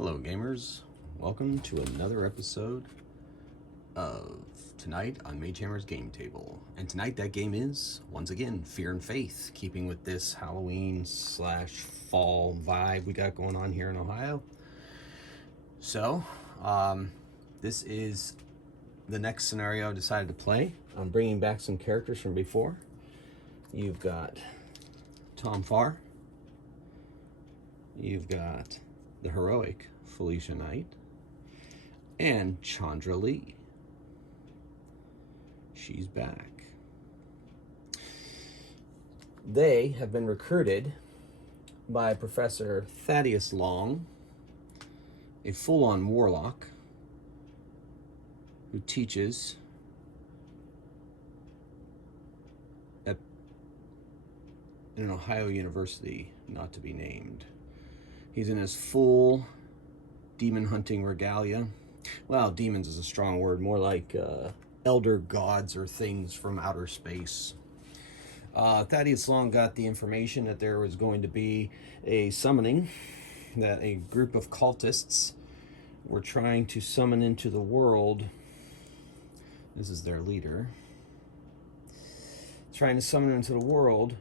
Hello gamers, welcome to another episode of Tonight on Magehammer's Game Table. And tonight that game is, once again, Fear and Faith, keeping with this Halloween / fall vibe we got going on here in Ohio. So, this is the next scenario I decided to play. I'm bringing back some characters from before. You've got Tom Farr. You've got the heroic Felicia Knight, and Chandra Lee. She's back. They have been recruited by Professor Thaddeus Long, a full-on warlock who teaches at an Ohio university not to be named. He's in his full demon hunting regalia. Well, demons is a strong word, more like elder gods or things from outer space. Thaddeus Long got the information that there was going to be a summoning, that a group of cultists were trying to summon into the world. This is their leader. Trying to summon into the world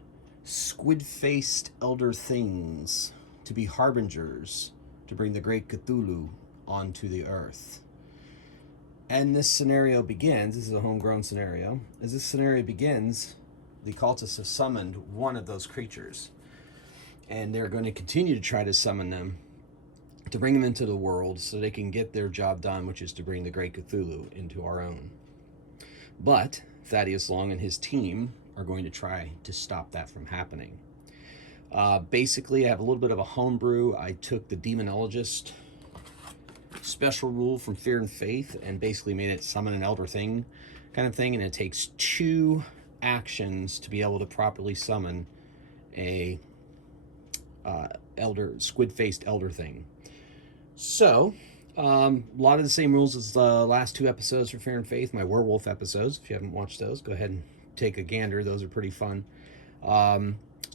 squid-faced elder things to be harbingers, to bring the great Cthulhu onto the earth. And this scenario begins, this is a homegrown scenario, as this scenario begins, the cultists have summoned one of those creatures. And they're going to continue to try to summon them, to bring them into the world so they can get their job done, which is to bring the great Cthulhu into our own. But Thaddeus Long and his team are going to try to stop that from happening. Basically, I have a little bit of a homebrew. I took the Demonologist special rule from Fear and Faith and basically made it summon an elder thing kind of thing, and it takes 2 actions to be able to properly summon a squid-faced elder thing. So, a lot of the same rules as the last 2 episodes for Fear and Faith, my werewolf episodes. If you haven't watched those, go ahead and take a gander. Those are pretty fun.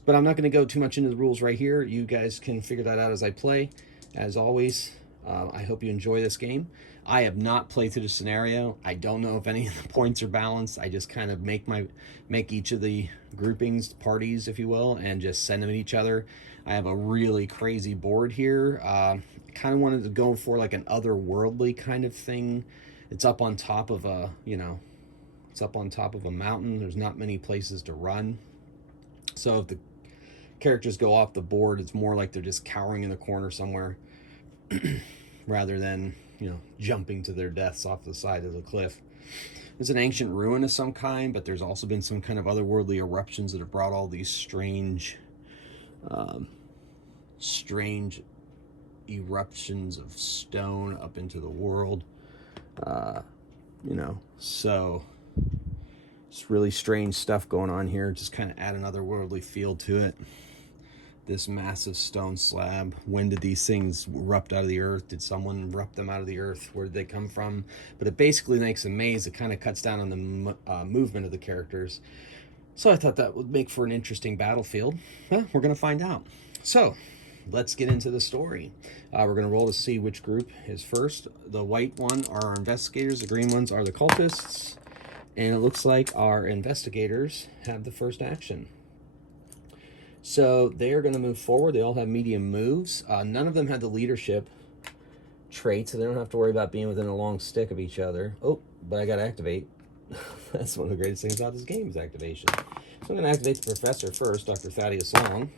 But I'm not going to go too much into the rules right here. You guys can figure that out as I play. As always, I hope you enjoy this game. I have not played through the scenario. I don't know if any of the points are balanced. I just kind of make each of the groupings, parties, if you will, and just send them at each other. I have a really crazy board here. I kind of wanted to go for like an otherworldly kind of thing. It's up on top of a, it's up on top of a mountain. There's not many places to run. So if the characters go off the board, it's more like they're just cowering in the corner somewhere rather than, jumping to their deaths off the side of the cliff. It's an ancient ruin of some kind, but there's also been some kind of otherworldly eruptions that have brought all these strange eruptions of stone up into the world. So it's really strange stuff going on here. Just kind of add an otherworldly feel to it. This massive stone slab. When did these things erupt out of the earth? Did someone erupt them out of the earth? Where did they come from? But it basically makes a maze. It kind of cuts down on the movement of the characters. So I thought that would make for an interesting battlefield. Well, we're going to find out. So let's get into the story. We're going to roll to see which group is first. The white one are our investigators. The green ones are the cultists. And it looks like our investigators have the first action. So they are going to move forward. They all have medium moves. None of them had the leadership trait, so they don't have to worry about being within a long stick of each other. Oh, but I got to activate. That's one of the greatest things about this game is activation. So I'm going to activate the professor first, Dr. Thaddeus Long.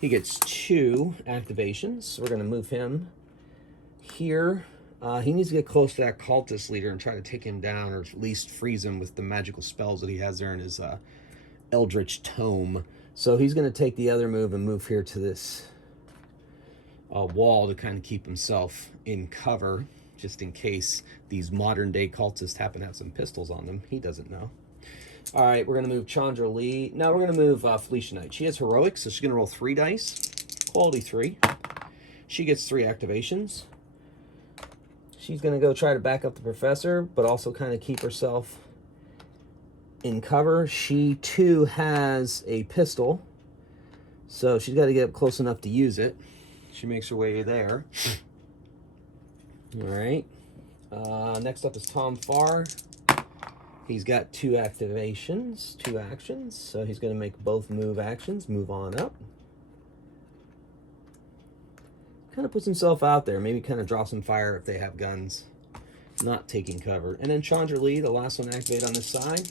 He gets 2 activations. So we're going to move him here. He needs to get close to that cultist leader and try to take him down, or at least freeze him with the magical spells that he has there in his Eldritch Tome. So he's going to take the other move and move here to this wall to kind of keep himself in cover, just in case these modern-day cultists happen to have some pistols on them. He doesn't know. All right, we're going to move Chandra Lee. Now we're going to move Felicia Knight. She has heroic, so she's going to roll 3 dice. Quality 3. She gets 3 activations. She's going to go try to back up the professor, but also kind of keep herself in cover. She too has a pistol, so she's got to get up close enough to use it. She makes her way there. All right. Next up is Tom Farr. He's got 2 activations, 2 actions, so he's going to make both move actions. Move on up. Kind of puts himself out there. Maybe kind of draw some fire if they have guns. Not taking cover. And then Chandra Lee, the last one, activate on this side.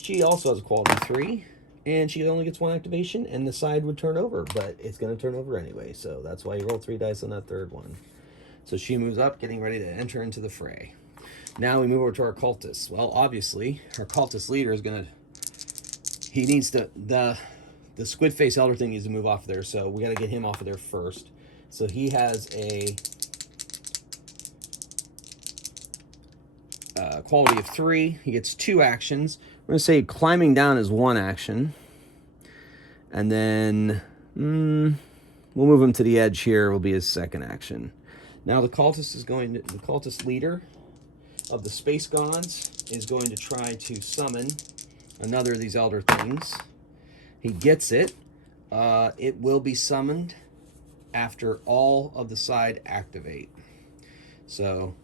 She also has a quality 3, and she only gets 1 activation, and the side would turn over, but it's going to turn over anyway, so that's why you roll 3 dice on that third one. So she moves up, getting ready to enter into the fray. Now we move over to our cultist. Well, obviously, our cultist leader is going to... He needs to... The Squidface Elder thing needs to move off there, so we got to get him off of there first. So he has a... quality of 3. He gets 2 actions. We're going to say climbing down is 1 action. And then we'll move him to the edge here. Will be his 2nd action. Now the cultist is going to... The cultist leader of the Space Gods is going to try to summon another of these Elder Things. He gets it. It will be summoned after all of the side activate. So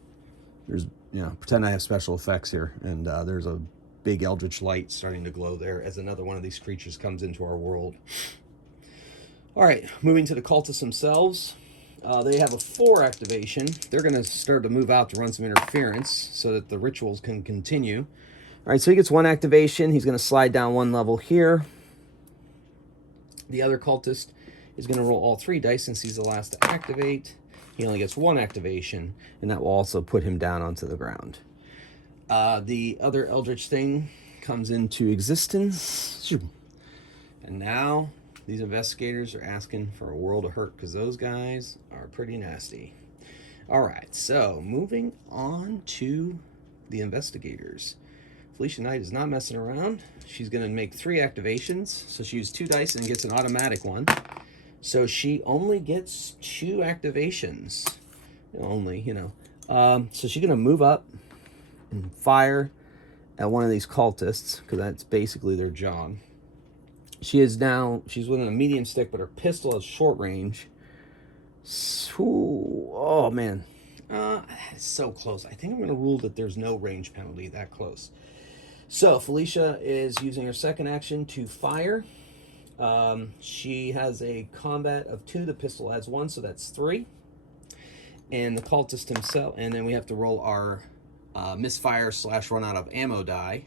there's... pretend I have special effects here, and there's a big eldritch light starting to glow there as another one of these creatures comes into our world. All right, moving to the cultists themselves. They have a 4 activation. They're going to start to move out to run some interference so that the rituals can continue. All right, so he gets 1 activation. He's going to slide down 1 level here. The other cultist is going to roll all 3 dice since he's the last to activate. He only gets 1 activation, and that will also put him down onto the ground. The other Eldritch thing comes into existence. And now these investigators are asking for a world of hurt because those guys are pretty nasty. All right, so moving on to the investigators. Felicia Knight is not messing around. She's going to make 3 activations. So she used 2 dice and gets an automatic one. So she only gets 2 activations. Only, So she's going to move up and fire at one of these cultists, because that's basically their job. She's within a medium stick, but her pistol has short range. Ooh, oh, man. It's so close. I think I'm going to rule that there's no range penalty that close. So Felicia is using her 2nd action to fire. She has a combat of 2. The pistol adds 1, so that's 3. And the cultist himself, and then we have to roll our misfire / run out of ammo die.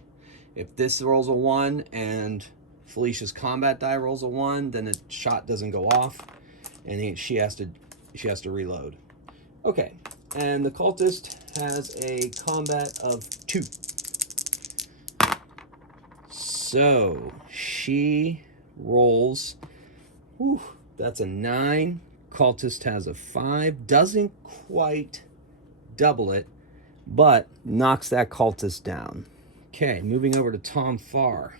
If this rolls a 1 and Felicia's combat die rolls a 1, then the shot doesn't go off, and she has to reload. Okay, and the cultist has a combat of 2. So she rolls. Whew, that's a 9. Cultist has a 5. Doesn't quite double it, but knocks that cultist down. Okay, moving over to Tom Farr.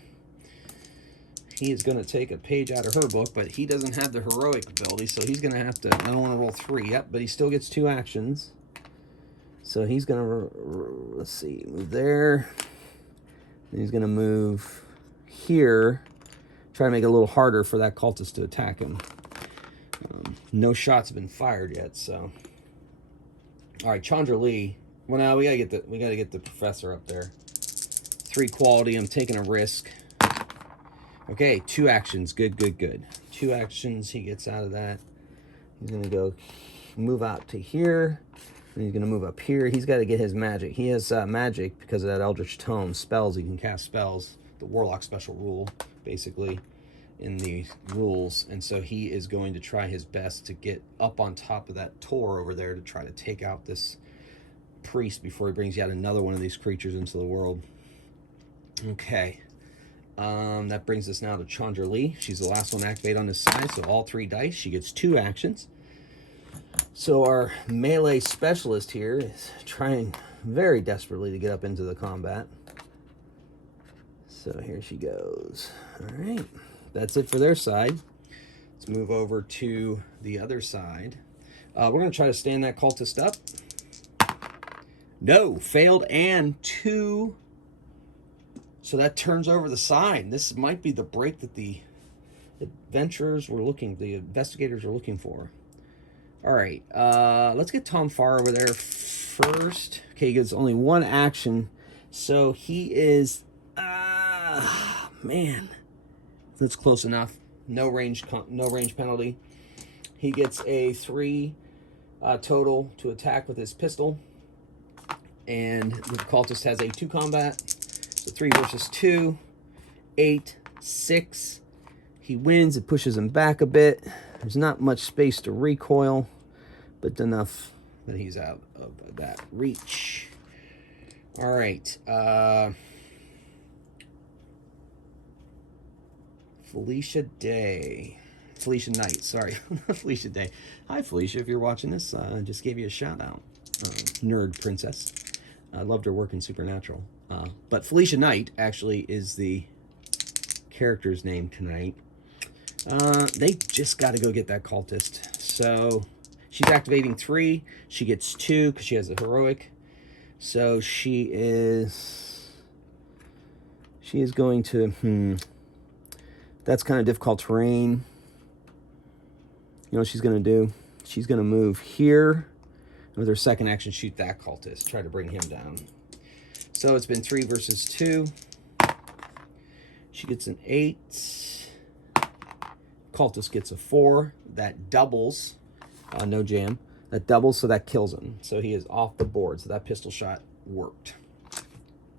He is going to take a page out of her book, but he doesn't have the heroic ability, so he's going to have to... I don't want to roll 3. Yep, but he still gets 2 actions. So he's going to... Let's see, move there. And he's going to move here. Try to make it a little harder for that cultist to attack him. No shots have been fired yet, so... All right, Chandra Lee. Well, now we gotta get the professor up there. 3 quality. I'm taking a risk. Okay, 2 actions. Good. 2 actions. He gets out of that. He's gonna go move out to here. And he's gonna move up here. He's got to get his magic. He has magic because of that Eldritch Tome. Spells. He can cast spells. The Warlock special rule, basically, in the rules. And so he is going to try his best to get up on top of that Tor over there to try to take out this priest before he brings yet another one of these creatures into the world. Okay. That brings us now to Chandra Lee. She's the last one to activate on this side, so all 3 dice. She gets 2 actions. So our melee specialist here is trying very desperately to get up into the combat. So here she goes. All right. That's it for their side. Let's move over to the other side. We're going to try to stand that cultist up. No, failed, and 2. So that turns over the side. This might be the break that the investigators were looking for. All right, let's get Tom Farr over there first. Okay, he gets only one action, so he is, man, that's close enough. No range penalty. He gets a 3 total to attack with his pistol, and the cultist has a 2 combat, so 3 versus 2, 8, 6. He wins. It pushes him back a bit. There's not much space to recoil, but enough that he's out of that reach. All right. Felicia Knight, sorry. Felicia Day. Hi, Felicia, if you're watching this. Just gave you a shout out. Nerd princess. I loved her work in Supernatural. But Felicia Knight actually is the character's name tonight. They just got to go get that cultist. So she's activating 3. She gets 2 because she has a heroic. So she is going to, that's kind of difficult terrain. You know what she's going to do? She's going to move here. With her second action, shoot that cultist. Try to bring him down. So it's been 3 versus 2. She gets an 8. Cultist gets a 4. That doubles. No jam. That doubles, so that kills him. So he is off the board. So that pistol shot worked.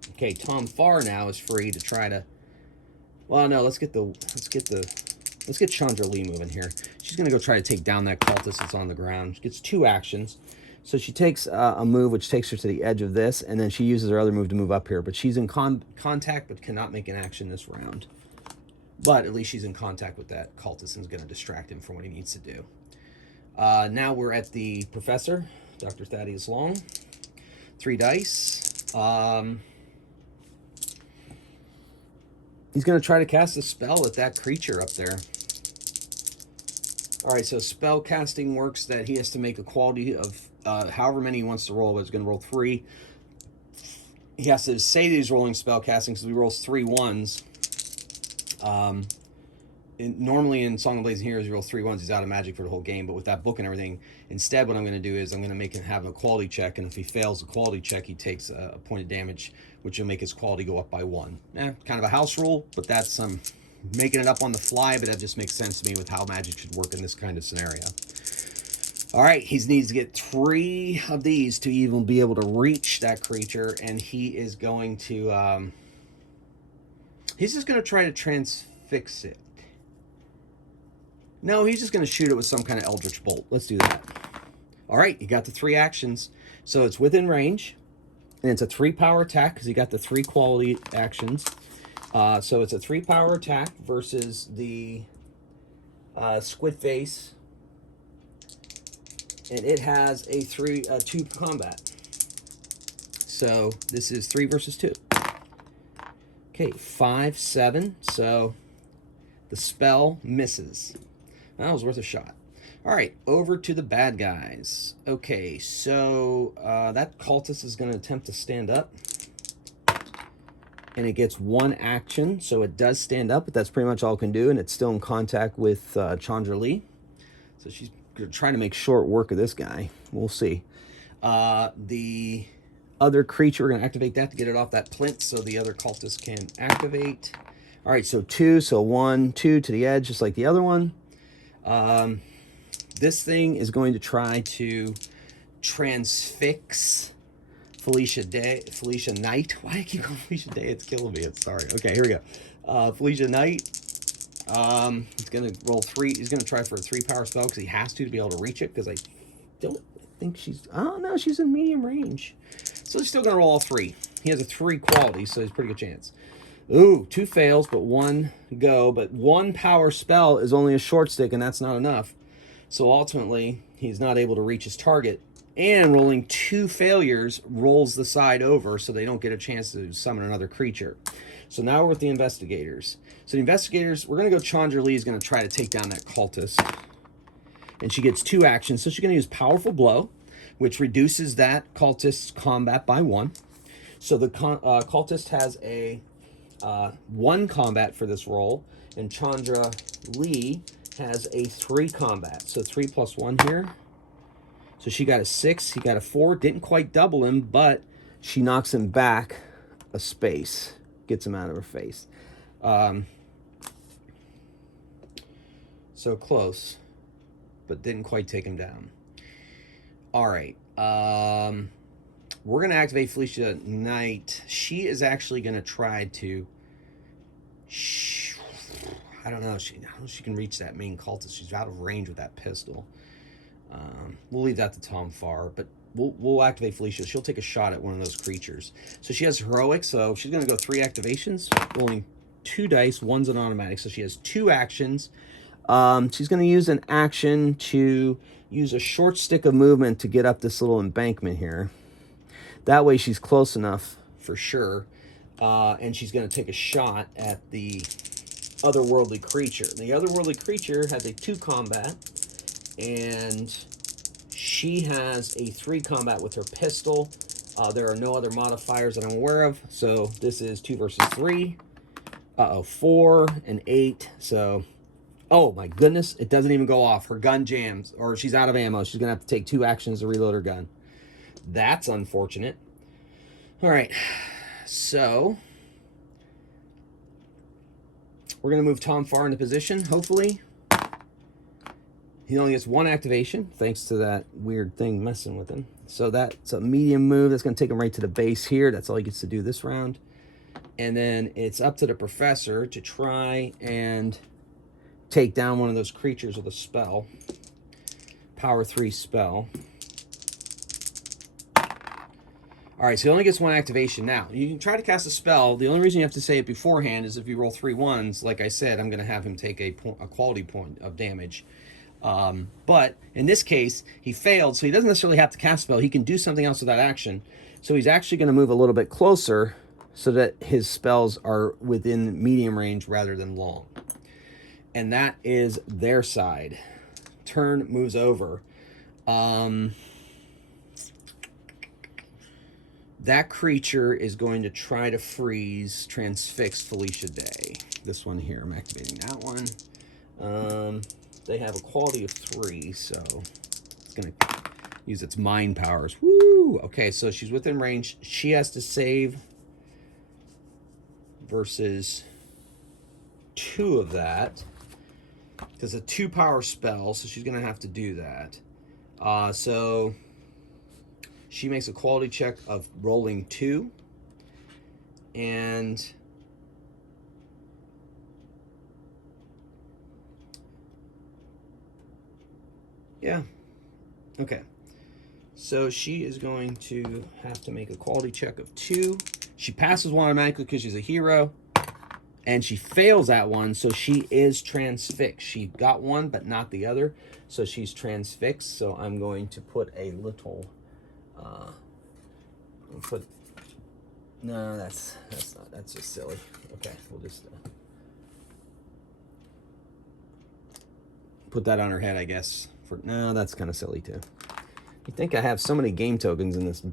Okay, Tom Farr now is free to try to. Well, no, let's get Chandra Lee moving here. She's gonna go try to take down that cultist that's on the ground. She gets 2 actions. So she takes a move which takes her to the edge of this, and then she uses her other move to move up here. But she's in contact, but cannot make an action this round. But at least she's in contact with that cultist and is going to distract him from what he needs to do. Now we're at the professor, Dr. Thaddeus Long. 3 dice. He's going to try to cast a spell at that creature up there. All right, so spell casting works that he has to make a quality of however many he wants to roll, but he's going to roll 3. He has to say that he's rolling spell casting, because he rolls 3 1s. Normally in Song of Blades and Heroes, he rolls 3 1s, he's out of magic for the whole game, but with that book and everything, instead what I'm going to do is I'm going to make him have a quality check, and if he fails the quality check, he takes a point of damage, which will make his quality go up by 1. Kind of a house rule, but that's making it up on the fly, but that just makes sense to me with how magic should work in this kind of scenario. All right, he needs to get 3 of these to even be able to reach that creature, and he is going to, he's just going to try to transfix it. No, he's just going to shoot it with some kind of Eldritch Bolt. Let's do that. All right, you got the 3 actions. So it's within range, and it's a 3 power attack because you got the 3 quality actions. So it's a 3 power attack versus the Squidface, and it has a 2 combat. So this is 3 versus 2. Okay, 5, 7. So the spell misses. That was worth a shot. All right, over to the bad guys. Okay, so that cultist is going to attempt to stand up. And it gets 1 action, so it does stand up, but that's pretty much all it can do, and it's still in contact with Chandra Lee. So she's trying to make short work of this guy. We'll see. The other creature, we're going to activate that to get it off that plinth so the other cultist can activate. All right, so 2, so 1, 2 to the edge, just like the other one. This thing is going to try to transfix Felicia Knight. Why do I keep calling Felicia Day? It's killing me. It's sorry. Okay, here we go. Felicia Knight. He's gonna roll 3. He's gonna try for a 3 power spell because he has to be able to reach it. Because I don't think she's. Oh no, she's in medium range. So he's still gonna roll all 3. He has a 3 quality, so he's a pretty good chance. Ooh, 2 fails, but 1 go. But 1 power spell is only a short stick, and that's not enough. So ultimately, he's not able to reach his target. And rolling 2 failures rolls the side over so they don't get a chance to summon another creature. So now we're with the investigators. So the investigators, we're going to go Chandra Lee is going to try to take down that cultist. And she gets 2 actions. So she's going to use Powerful Blow, which reduces that cultist's combat by 1. So the cultist has a 1 combat for this roll. And Chandra Lee has a 3 combat. So 3 plus 1 here. So she got a 6, he got a 4. Didn't quite double him, but she knocks him back a space. Gets him out of her face. So close, but didn't quite take him down. All right. We're going to activate Felicia Knight. She is actually going to try to... I don't know. She can reach that main cultist. She's out of range with that pistol. We'll leave that to Tom Farr, but we'll activate Felicia. She'll take a shot at one of those creatures. So she has heroic, so she's going to go 3 activations, rolling 2 dice. One's an automatic, so she has 2 actions. She's going to use an action to use a short stick of movement to get up this little embankment here. That way she's close enough for sure. And she's going to take a shot at the otherworldly creature. The otherworldly creature has a 2 combat, and she has a 3 combat with her pistol. There are no other modifiers that I'm aware of, so this is 2 versus 3. 4 and 8, so... Oh my goodness, it doesn't even go off. Her gun jams, or she's out of ammo. She's gonna have to take 2 actions to reload her gun. That's unfortunate. All right, so we're gonna move Tom Farr into position, hopefully. He only gets 1 activation, thanks to that weird thing messing with him. So that's a medium move. That's gonna take him right to the base here. That's all he gets to do this round. And then it's up to the professor to try and take down one of those creatures with a spell. Power 3 spell. All right, so he only gets 1 activation. Now, you can try to cast a spell. The only reason you have to say it beforehand is if you roll 3 1s, like I said, I'm going to have him take a quality point of damage. But in this case, he failed, so he doesn't necessarily have to cast a spell. He can do something else with that action. So he's actually going to move a little bit closer so that his spells are within medium range rather than long. And that is their side. Turn moves over. That creature is going to try to freeze, transfix Felicia Day. This one here, I'm activating that one. They have a quality of 3, so it's going to use its mind powers. Woo! Okay, so she's within range. She has to save versus 2 of that. Because a 2 power spell, so she's going to have to do that. So she makes a quality check of rolling 2. And yeah. Okay. So she is going to have to make a quality check of 2. She passes one automatically because she's a hero. And she fails that one, so she is transfixed. She got one, but not the other. So she's transfixed. So I'm going to put a little... no, that's just silly. Okay, we'll just... put that on her head, I guess. No, that's kind of silly, too. You'd think I have so many game tokens in this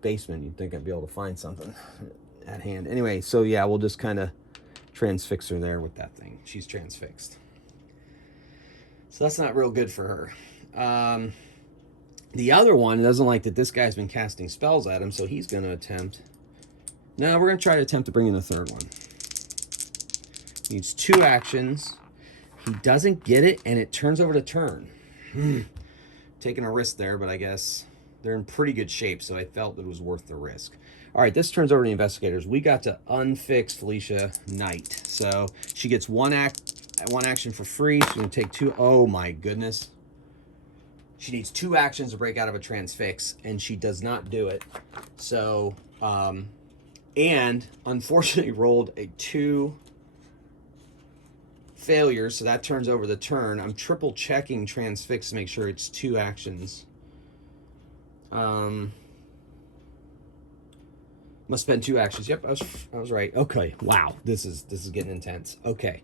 basement, you'd think I'd be able to find something at hand. Anyway, so yeah, we'll just kind of transfix her there with that thing. She's transfixed. So that's not real good for her. The other one doesn't like that this guy's been casting spells at him, so he's going to attempt... No, we're going to try to attempt to bring in the third one. Needs 2 actions. He doesn't get it, and it turns over to turn. Taking a risk there, but I guess they're in pretty good shape, so I felt it was worth the risk. All right, this turns over to the investigators. We got to unfix Felicia Knight. So she gets 1 action for free. She's going to take 2. Oh, my goodness. She needs 2 actions to break out of a transfix, and she does not do it. So, and unfortunately rolled a 2 failures, so that turns over the turn. I'm triple checking transfix to make sure it's 2 actions. Must spend 2 actions. Yep, I was right. Okay. Wow. This is getting intense. Okay.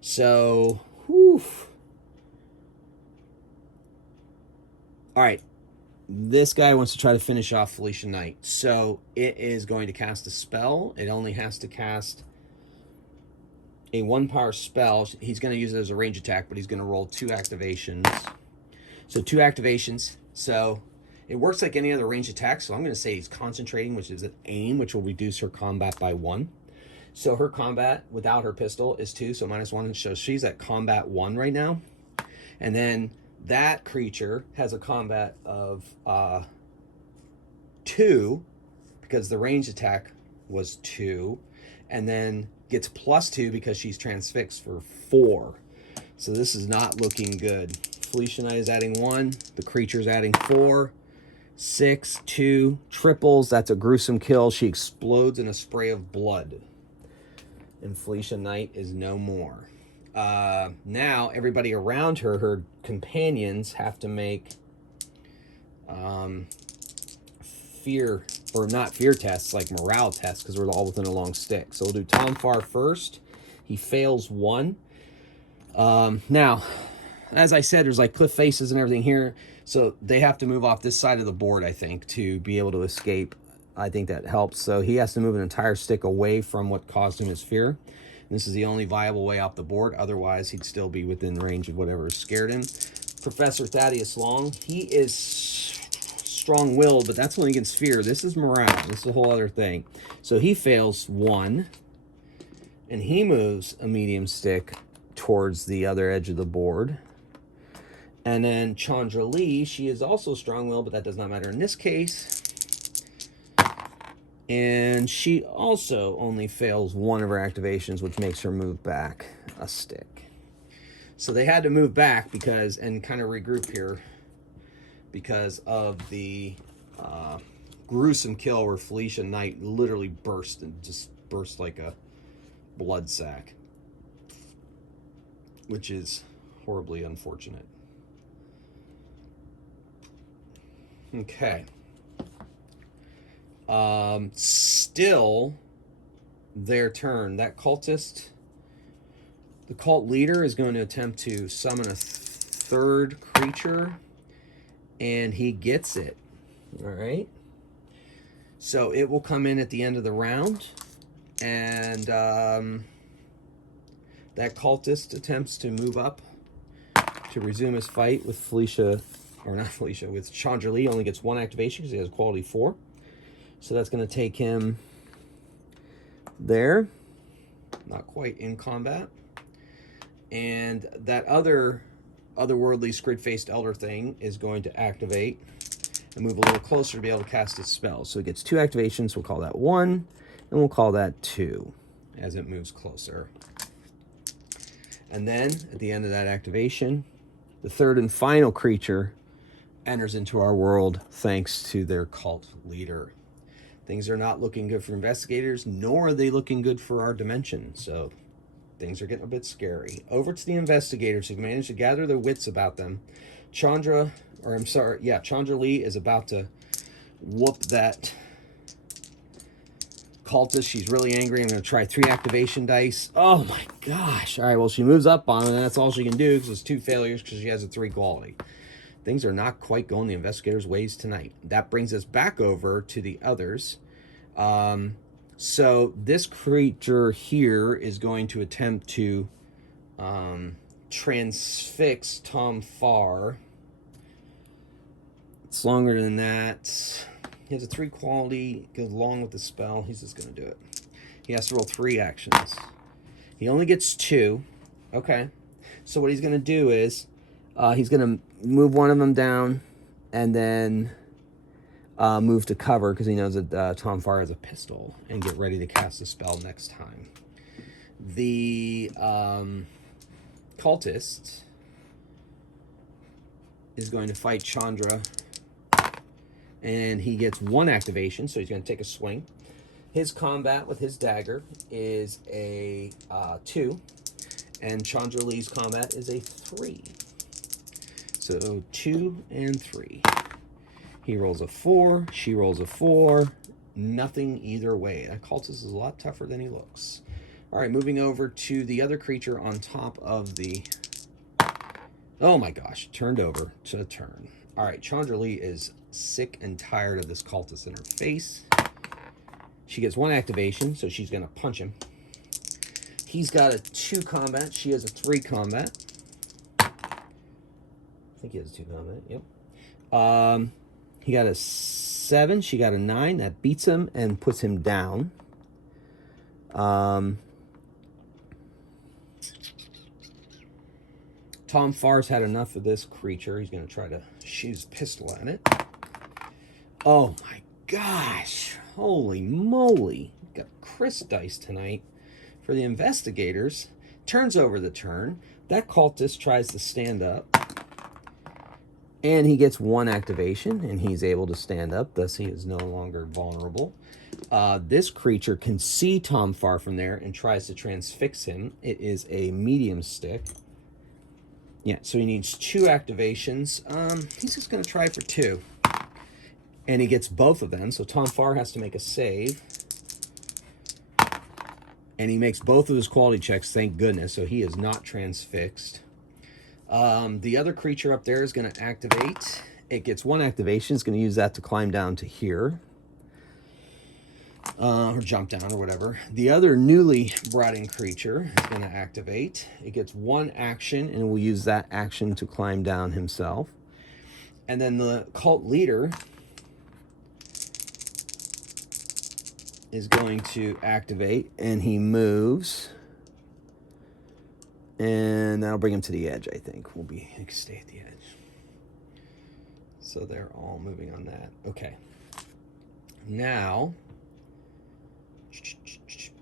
So, whew. All right. This guy wants to try to finish off Felicia Knight. So, it is going to cast a spell. It only has to cast a 1 power spell. He's going to use it as a range attack, but he's going to roll 2 activations. So 2 activations. So it works like any other ranged attack. So I'm going to say he's concentrating, which is an aim, which will reduce her combat by 1. So her combat without her pistol is 2, so -1. So she's at combat 1 right now. And then that creature has a combat of 2 because the range attack was 2, and then gets +2 because she's transfixed for 4. So this is not looking good. Felicia Knight is adding 1. The creature's adding 4. 6, 2, triples. That's a gruesome kill. She explodes in a spray of blood. And Felicia Knight is no more. Now, everybody around her, her companions, have to make fear, or not fear tests, like morale tests, because we're all within a long stick. So we'll do Tom Farr first. He fails 1. Now, as I said, there's like cliff faces and everything here. So they have to move off this side of the board, I think, to be able to escape. I think that helps. So he has to move an entire stick away from what caused him his fear. This is the only viable way off the board. Otherwise, he'd still be within range of whatever scared him. Professor Thaddeus Long, he is strong-willed, but that's only against fear. This is morale. This is a whole other thing. So he fails 1, and he moves a medium stick towards the other edge of the board. And then Chandra Lee, she is also strong-willed, but that does not matter in this case. And she also only fails 1 of her activations, which makes her move back a stick. So they had to move back because, and kind of regroup here, because of the gruesome kill where Felicia Knight literally burst and just burst like a blood sack, which is horribly unfortunate. Okay. Still their turn. That cultist, the cult leader, is going to attempt to summon a 3rd creature, and he gets it. All right. So it will come in at the end of the round, and that cultist attempts to move up to resume his fight with Felicia, or not Felicia, with Chandra Lee. Only gets 1 activation because he has quality 4. So that's going to take him there. Not quite in combat. And that otherworldly squid-faced elder thing is going to activate and move a little closer to be able to cast its spell. So it gets 2 activations. We'll call that 1, and we'll call that 2 as it moves closer. And then at the end of that activation, the 3rd and final creature enters into our world thanks to their cult leader. Things are not looking good for investigators, nor are they looking good for our dimension. So things are getting a bit scary. Over to the investigators who've managed to gather their wits about them. Chandra Lee is about to whoop that cultist. She's really angry. I'm going to try 3 activation dice. Oh my gosh. All right, well, she moves up on him, and that's all she can do because it's 2 failures because she has a 3 quality. Things are not quite going the investigators' ways tonight. That brings us back over to the others. So this creature here is going to attempt to transfix Tom Farr. It's longer than that. He has a 3 quality, goes along with the spell. He's just going to do it. He has to roll 3 actions. He only gets 2. Okay. So what he's going to do is he's going to move one of them down and then move to cover because he knows that Tom Farr has a pistol, and get ready to cast a spell next time. The cultist is going to fight Chandra, and he gets 1 activation, so he's going to take a swing. His combat with his dagger is a 2, and Chandra Lee's combat is a 3. So 2 and 3. He rolls a 4. She rolls a 4. Nothing either way. That cultist is a lot tougher than he looks. All right, moving over to the other creature on top of the... Oh my gosh, turned over to turn. All right, Chandra Lee is sick and tired of this cultist in her face. She gets 1 activation, so she's going to punch him. He's got a 2 combat. She has a 3 combat. I think he has a 2 combat, yep. He got a 7. She got a 9. That beats him and puts him down. Tom Farr's had enough of this creature. He's going to try to shoot his pistol at it. Oh my gosh. Holy moly. Got Chris dice tonight for the investigators. Turns over the turn. That cultist tries to stand up. And he gets 1 activation, and he's able to stand up. Thus, he is no longer vulnerable. This creature can see Tom Farr from there and tries to transfix him. It is a medium stick. Yeah, so he needs 2 activations. He's just going to try for 2. And he gets both of them, so Tom Farr has to make a save. And he makes both of his quality checks, thank goodness, so he is not transfixed. The other creature up there is going to activate. It gets 1 activation. It's going to use that to climb down to here. Or jump down or whatever. The other newly brought in creature is going to activate. It gets 1 action, and will use that action to climb down himself. And then the cult leader is going to activate, and he moves. And that'll bring him to the edge, I think. We'll stay at the edge. So they're all moving on that. Okay. Now,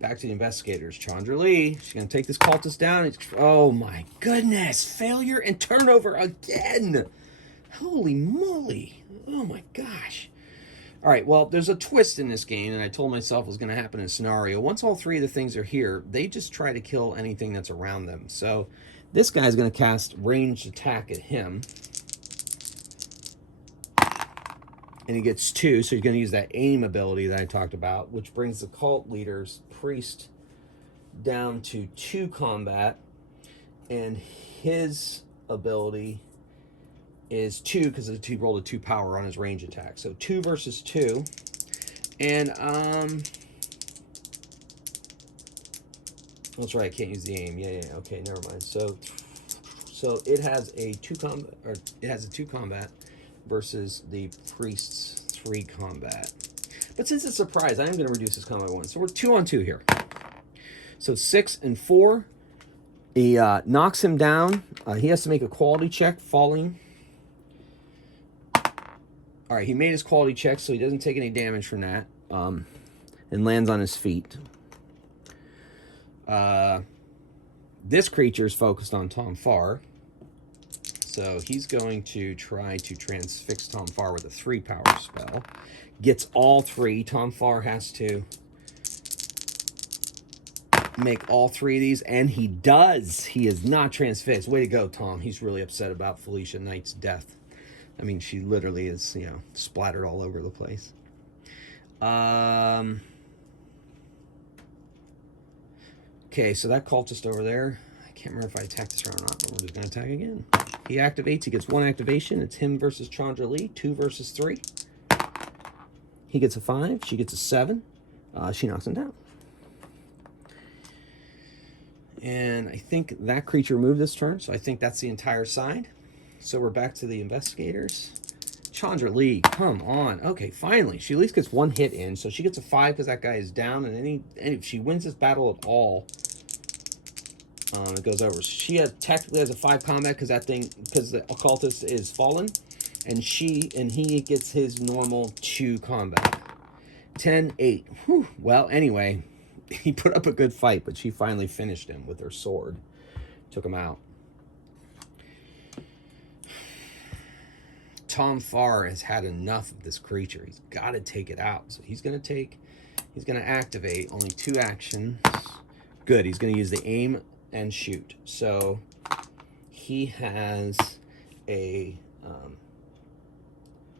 back to the investigators. Chandra Lee, she's going to take this cultist down. Oh my goodness. Failure and turnover again. Holy moly. Oh my gosh. All right, well, there's a twist in this game, and I told myself it was going to happen in a scenario. Once all 3 of the things are here, they just try to kill anything that's around them. So this guy's going to cast ranged attack at him. And he gets 2, so he's going to use that aim ability that I talked about, which brings the cult leader's priest down to 2 combat. And his ability is 2 because he rolled a 2 power on his range attack. So 2 versus 2. And that's right, I can't use the aim. Yeah, okay, never mind. So it has a 2 combat, or it has a 2 combat versus the priest's 3 combat. But since it's a surprise, I am going to reduce his combat 1. So we're 2 on 2 here. So 6 and 4. He knocks him down. He has to make a quality check, falling. All right, he made his quality check, so he doesn't take any damage from that, and lands on his feet. This creature is focused on Tom Farr, so he's going to try to transfix Tom Farr with a 3 power spell. Gets all 3. Tom Farr has to make all 3 of these, and he does. He is not transfixed. Way to go, Tom. He's really upset about Felicia Knight's death. I mean, she literally is, splattered all over the place. Okay, so that cultist over there, I can't remember if I attacked this round or not, but we're just going to attack again. He activates. He gets 1 activation. It's him versus Chandra Lee. 2 versus 3. He gets a 5. She gets a 7. She knocks him down. And I think that creature moved this turn, so I think that's the entire side. So we're back to the investigators. Chandra Lee, come on. Okay, finally. She at least gets 1 hit in, so she gets a 5 because that guy is down. And if she wins this battle at all, it goes over. She technically has a 5 combat because the occultist is fallen, and he gets his normal 2 combat. 10-8. Whew. Well, anyway, he put up a good fight, but she finally finished him with her sword. Took him out. Tom Farr has had enough of this creature. He's got to take it out. So he's going to activate only 2 actions. Good. He's going to use the aim and shoot. So he has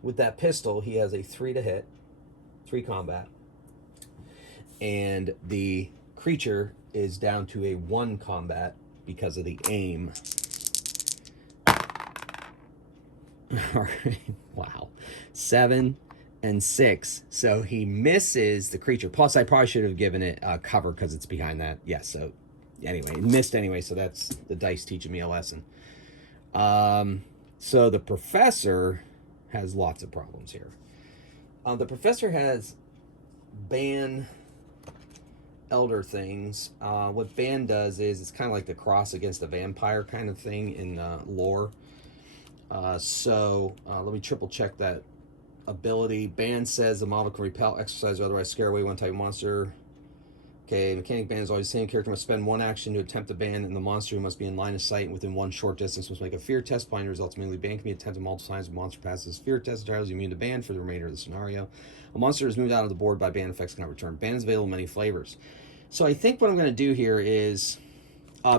with that pistol, he has a 3 to hit, 3 combat. And the creature is down to a 1 combat because of the aim. All right. Wow. 7 and 6. So he misses the creature. Plus, I probably should have given it cover because it's behind that. Yeah, so anyway, it missed anyway, so that's the dice teaching me a lesson. So the professor has lots of problems here. The professor has ban Elder Things. What ban does is it's kind of like the cross against a vampire kind of thing in lore. Let me triple check that ability. Ban says the model can repel, exercise, or otherwise scare away one type of monster. Okay, mechanic ban is always the same. Character must spend one action to attempt to ban, and the monster who must be in line of sight and within one short distance must make a fear test. Finding results immediately. Ban can be attempted multiple times. If the monster passes fear test, entirely immune to ban for the remainder of the scenario. A monster is moved out of the board by ban effects cannot return. Ban is available in many flavors. So I think what I'm going to do here is,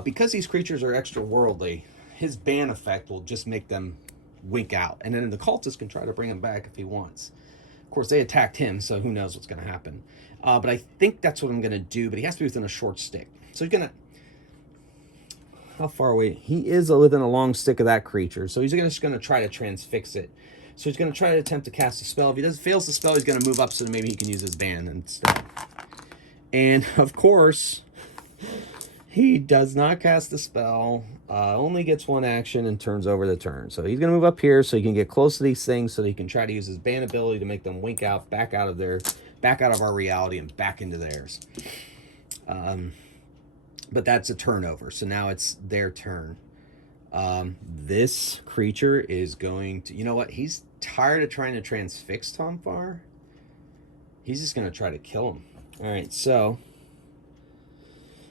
because these creatures are extra worldly, his ban effect will just make them wink out, and then the cultist can try to bring him back if he wants. Of course, they attacked him, so who knows what's going to happen. But I think that's what I'm going to do, but he has to be within a short stick. So he's going to... How far away? He is within a long stick of that creature, so he's just going to try to transfix it. So he's going to try to attempt to cast a spell. If he fails the spell, he's going to move up so that maybe he can use his ban instead. And, of course, he does not cast the spell, only gets one action and turns over the turn. So he's going to move up here so he can get close to these things so that he can try to use his ban ability to make them wink out, back out of our reality and back into theirs. But that's a turnover, so now it's their turn. This creature is going to... You know what? He's tired of trying to transfix Tomfar. He's just going to try to kill him. All right, so...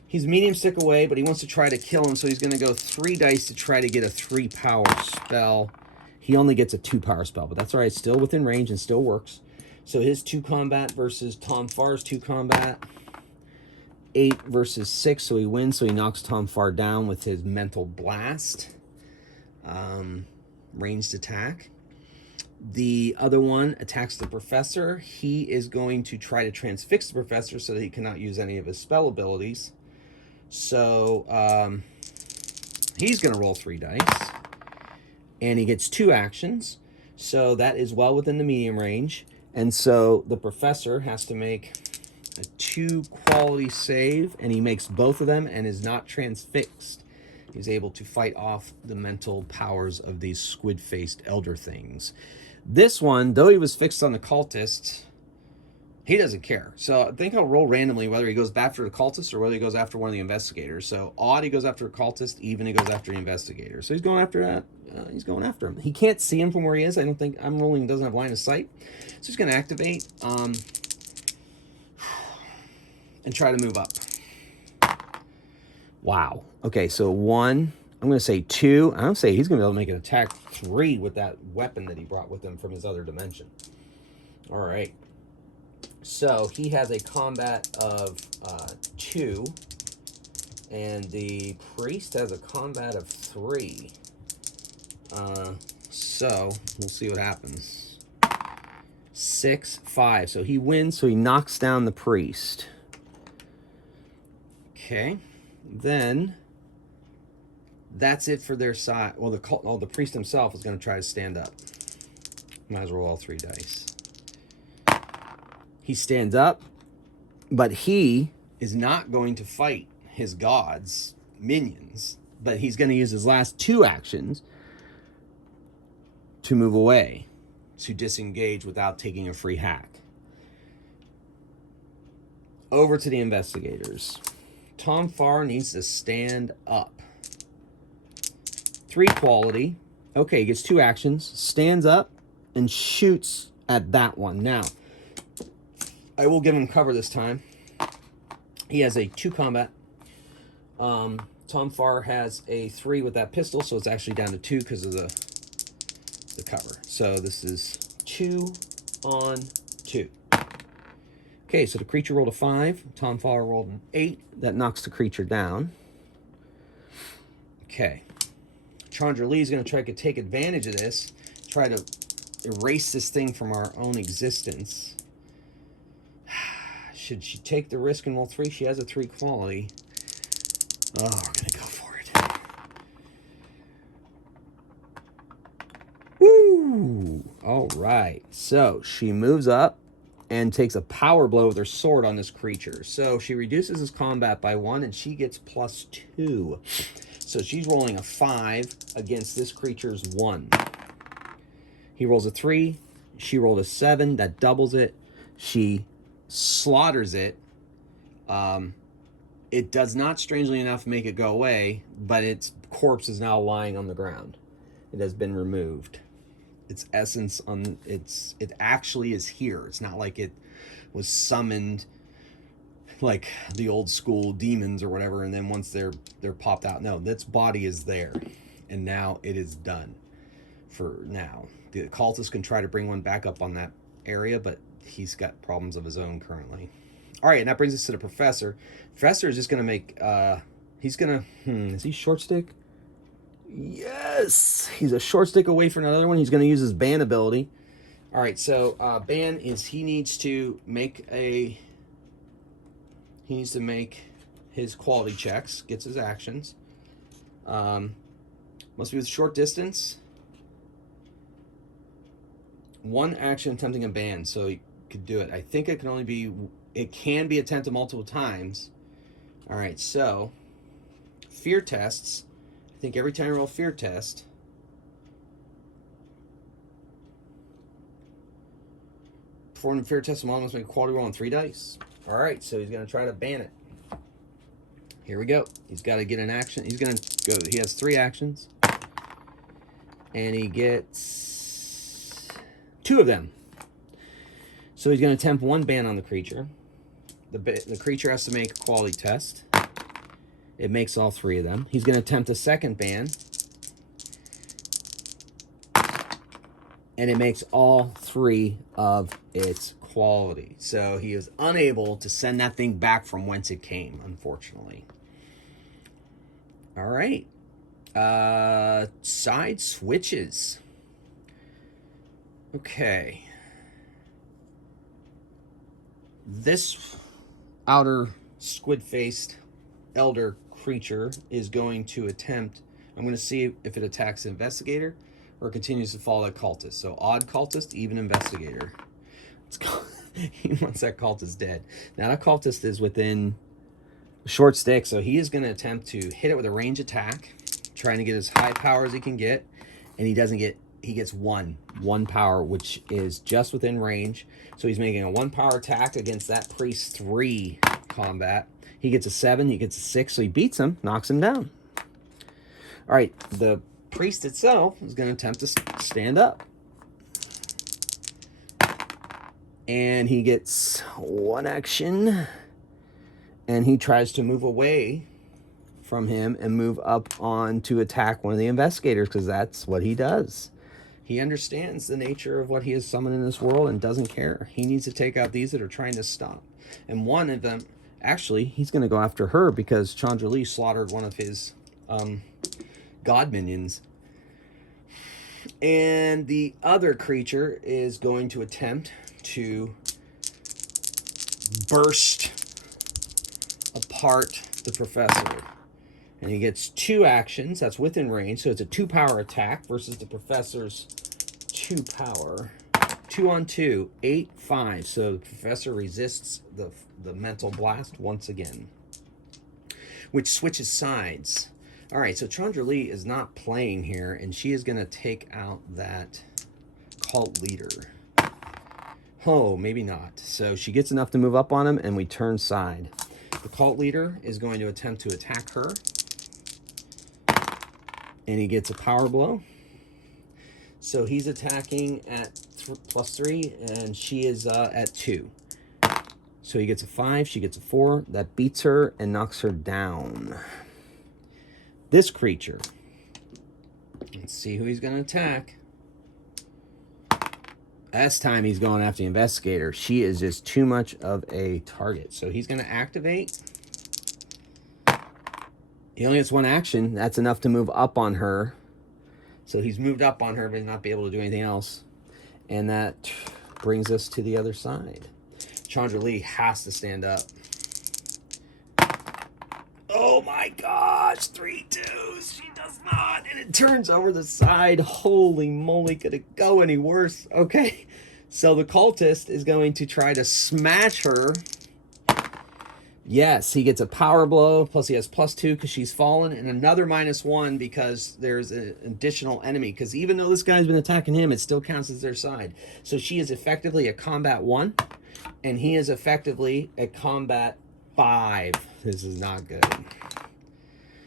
He's medium stick away, but he wants to try to kill him, so he's going to go 3 dice to try to get a 3-power spell. He only gets a 2-power spell, but that's all right. Still within range and still works. So his 2 combat versus Tomfar's 2 combat. 8 versus 6, so he wins, so he knocks Tomfar down with his mental blast. Ranged attack. The other one attacks the professor. He is going to try to transfix the professor so that he cannot use any of his spell abilities. So he's going to roll 3 dice. And he gets 2 actions. So that is well within the medium range. And so the professor has to make a 2 quality save, and he makes both of them and is not transfixed. He's able to fight off the mental powers of these squid-faced elder things. This one, though he was fixed on the cultist, he doesn't care. So I think I'll roll randomly whether he goes after the cultist or whether he goes after one of the investigators. So odd, he goes after a cultist. Even, he goes after the investigator. So he's going after that. He's going after him. He can't see him from where he is. I don't think... I'm rolling, he doesn't have line of sight. So he's going to activate and try to move up. Wow. Okay, so 1. I'm going to say 2. I'm going to say he's going to be able to make an attack 3 with that weapon that he brought with him from his other dimension. All right. So he has a combat of 2. And the priest has a combat of 3. So we'll see what happens. 6, 5. So he wins, so he knocks down the priest. Okay. Then that's it for their side. Well, the priest himself is going to try to stand up. Might as well roll all 3 dice. He stands up, but he is not going to fight his god's minions, but he's going to use his last 2 actions to move away, to disengage without taking a free hack. Over to the investigators. Tomfar needs to stand up. 3 quality. Okay, he gets 2 actions. Stands up and shoots at that one. Now, I will give him cover this time. He has a 2 combat. Tomfar has a 3 with that pistol, so it's actually down to 2 because of the cover. So this is 2 on 2. Okay, so the creature rolled a 5. Tomfar rolled an 8. That knocks the creature down. Okay. Chandra Lee is going to try to take advantage of this. Try to erase this thing from our own existence. Should she take the risk and roll 3? She has a 3 quality. Oh, we're going to go for it. Woo! All right. So she moves up and takes a power blow with her sword on this creature. So she reduces his combat by 1, and she gets +2. So she's rolling a 5 against this creature's 1. He rolls a 3. She rolled a 7. That doubles it. She slaughters it. It does not, strangely enough, make it go away, but its corpse is now lying on the ground. It has been removed. Its essence it actually is here. It's not like it was summoned like the old school demons or whatever, and then once they're popped out. No, its body is there, and now it is done for now. The cultist can try to bring one back up on that area, but he's got problems of his own currently. All right, and that brings us to the professor. Professor is just going to make, he's going to, is he short stick? Yes, he's a short stick away from another one. He's going to use his ban ability. All right, so ban is he needs to make his quality checks, gets his actions. Must be with short distance. One action attempting a ban, so he could do it. I think it can be attempted multiple times. All right, so fear tests. I think every time you roll a fear test, performing fear test, someone must make a quality roll on 3 dice. All right, so he's going to try to ban it. Here we go. He's got to get an action. He's going to go. He has 3 actions, and he gets 2 of them. So he's going to attempt 1 ban on the creature. The creature has to make a quality test. It makes all 3 of them. He's going to attempt a 2nd ban. And it makes all 3 of its quality. So he is unable to send that thing back from whence it came, unfortunately. All right. Side switches. Okay. This outer squid-faced elder creature is going to attempt, I'm going to see if it attacks the investigator or continues to follow that cultist. So odd cultist, even investigator. He wants that cultist dead. Now that cultist is within a short stick, so he is going to attempt to hit it with a range attack, trying to get as high power as he can get, and he doesn't get, he gets one power, which is just within range. So he's making a 1 power attack against that priest 3 combat. He gets a 7, he gets a 6, so he beats him, knocks him down. All right, the priest itself is going to attempt to stand up. And he gets 1 action, and he tries to move away from him and move up on to attack one of the investigators, because that's what he does. He understands the nature of what he is summoned in this world and doesn't care. He needs to take out these that are trying to stop. And one of them, actually, he's going to go after her because Chandra Lee slaughtered one of his god minions. And the other creature is going to attempt to burst apart the professor. And he gets 2 actions. That's within range. So it's a 2 power attack versus the professor's 2 power. 2 on 2, 8, 5. So the professor resists the mental blast once again, which switches sides. All right, so Chandra Lee is not playing here, and she is going to take out that cult leader. Oh, maybe not. So she gets enough to move up on him, and we turn side. The cult leader is going to attempt to attack her, and he gets a power blow. So he's attacking at +3, and she is at 2. So he gets a 5, she gets a 4. That beats her and knocks her down. This creature, let's see who he's going to attack. This time he's going after the investigator. She is just too much of a target. So he's going to activate. He only has 1 action. That's enough to move up on her. So he's moved up on her, but not be able to do anything else. And that brings us to the other side. Chandra Lee has to stand up. Oh my gosh, 3 2s. She does not. And it turns over the side. Holy moly, could it go any worse? Okay. So the cultist is going to try to smash her Yes, he gets a power blow, plus he has +2 because she's fallen, and another -1 because there's an additional enemy. Because even though this guy's been attacking him, it still counts as their side. So she is effectively a combat 1, and he is effectively a combat 5. This is not good.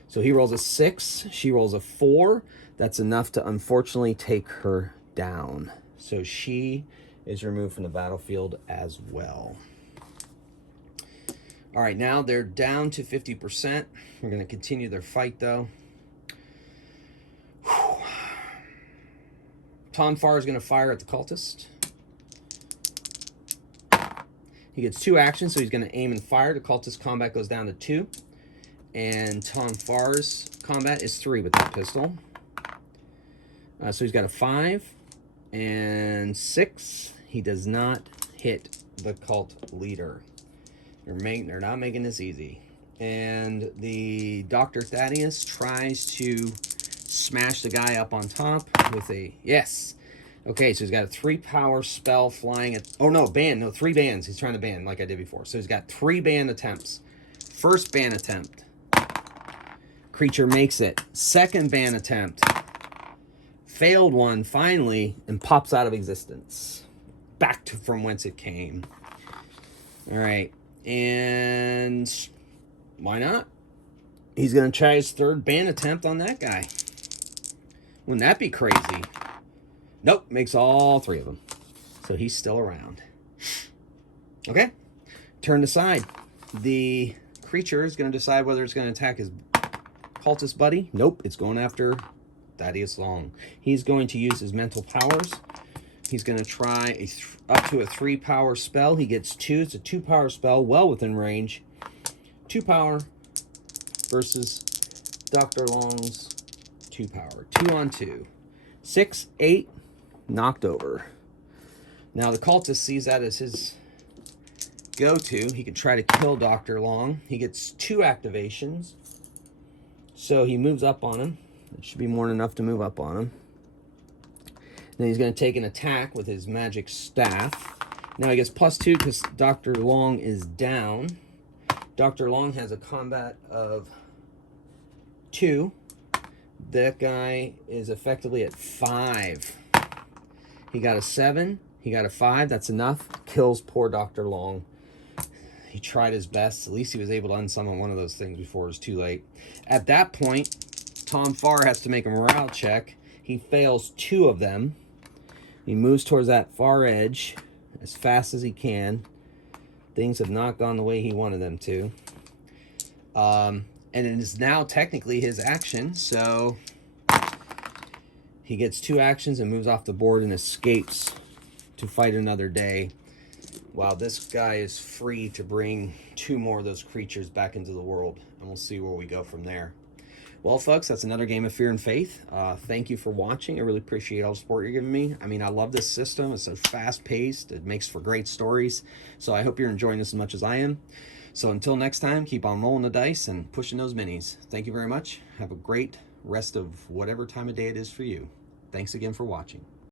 So he rolls a 6, she rolls a 4. That's enough to unfortunately take her down. So she is removed from the battlefield as well. All right, now they're down to 50%. We're going to continue their fight, though. Whew. Tom Farr is going to fire at the cultist. He gets 2 actions, so he's going to aim and fire. The cultist combat goes down to 2. And Tom Farr's combat is 3 with that pistol. So he's got a 5 and 6. He does not hit the cult leader. They're not making this easy. And the Dr. Thaddeus tries to smash the guy up on top with a... Yes. Okay, so he's got a 3-power spell flying at... Oh, no, ban. No, 3 bans. He's trying to ban like I did before. So he's got 3 ban attempts. First ban attempt. Creature makes it. Second ban attempt. Failed one, finally, and pops out of existence. Back to from whence it came. All right. And why not? He's going to try his 3rd ban attempt on that guy. Wouldn't that be crazy? Nope, makes all 3 of them. So he's still around. Okay, turn aside. The creature is going to decide whether it's going to attack his cultist buddy. Nope, it's going after Thaddeus Long. He's going to use his mental powers. He's going to try up to a 3-power spell. He gets 2. It's a 2-power spell, well within range. 2 power versus Dr. Long's 2 power. 2 on 2. 6, 8, knocked over. Now the cultist sees that as his go-to. He can try to kill Dr. Long. He gets 2 activations. So he moves up on him. It should be more than enough to move up on him. Then he's going to take an attack with his magic staff. Now he gets +2 because Dr. Long is down. Dr. Long has a combat of 2. That guy is effectively at 5. He got a 7. He got a 5. That's enough. Kills poor Dr. Long. He tried his best. At least he was able to unsummon one of those things before it was too late. At that point, Tom Farr has to make a morale check. He fails 2 of them. He moves towards that far edge as fast as he can. Things have not gone the way he wanted them to. And it is now technically his action, so he gets 2 actions and moves off the board and escapes to fight another day. Wow, this guy is free to bring 2 more of those creatures back into the world, and we'll see where we go from there. Well, folks, that's another game of Fear and Faith. Thank you for watching. I really appreciate all the support you're giving me. I mean, I love this system. It's so fast-paced. It makes for great stories. So I hope you're enjoying this as much as I am. So until next time, keep on rolling the dice and pushing those minis. Thank you very much. Have a great rest of whatever time of day it is for you. Thanks again for watching.